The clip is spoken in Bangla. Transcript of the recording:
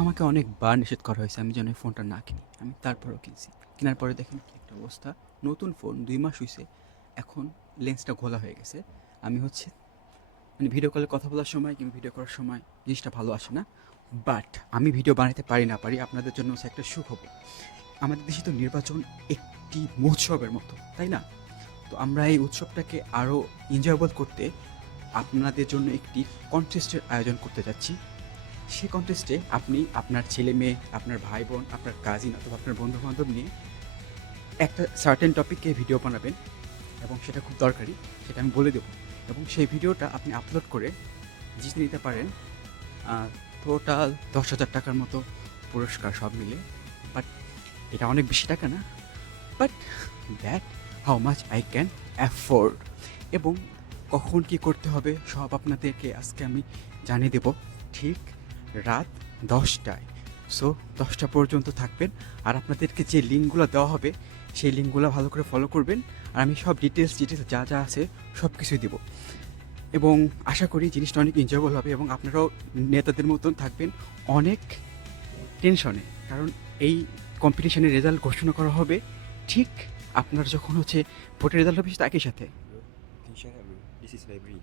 আমাকে অনেকবার নিষেধ করা হয়েছে আমি যেন এই ফোনটা না কিনি। আমি তারপরেও কিনছি। কেনার পরে দেখেন কি একটা অবস্থা। নতুন ফোন ২ মাস হইছে। এখন লেন্সটা ঘোলা হয়ে গেছে। আমি হচ্ছে মানে ভিডিও কলে কথা বলার সময় কিংবা ভিডিও করার সময় জিনিসটা ভালো আসে না। বাট আমি ভিডিও বানাইতে পারি না পারি, আপনাদের জন্য হচ্ছে একটা সুখবর। আমাদের দেশে তো নির্বাচন একটি মহোৎসবের মতো, তাই না? তো আমরা এই উৎসবটাকে আরও এনজয়েবল করতে আপনাদের জন্য একটি কনটেস্টের আয়োজন করতে যাচ্ছি। সেই কনটেস্টে আপনি আপনার ছেলে মেয়ে, আপনার ভাই বোন, আপনার কাজিন অথবা আপনার বন্ধু বান্ধব নিয়ে একটা সার্টেন টপিকে ভিডিও বানাবেন এবং সেটা খুব দরকারি, সেটা আমি বলে দেবো। এবং সেই ভিডিওটা আপনি আপলোড করে জিতে নিতে পারেন টোটাল ১০,০০০ টাকার মতো পুরস্কার সব মিলে। বাট এটা অনেক বেশি টাকা না, but that how much I can afford. এবং কখন কি করতে হবে সব আপনাদেরকে আজকে আমি জানিয়ে দেব, ঠিক রাত ১০টায়। সো ১০টা পর্যন্ত থাকবেন। আর আপনাদেরকে যে লিঙ্কগুলো দেওয়া হবে সেই লিঙ্কগুলো ভালো করে ফলো করবেন। আর আমি সব ডিটেলস যা যা আছে সব কিছুই দেবো। এবং আশা করি জিনিসটা অনেক এনজয়েবল হবে এবং আপনারাও নেতাদের মতন থাকবেন অনেক টেনশনে। কারণ এই কম্পিটিশনের রেজাল্ট ঘোষণা করা হবে ঠিক আপনার যখন হচ্ছে ভোটের রেজাল্ট হবে, সেটা একই সাথে। Bro, can you shut up, bro? This is library.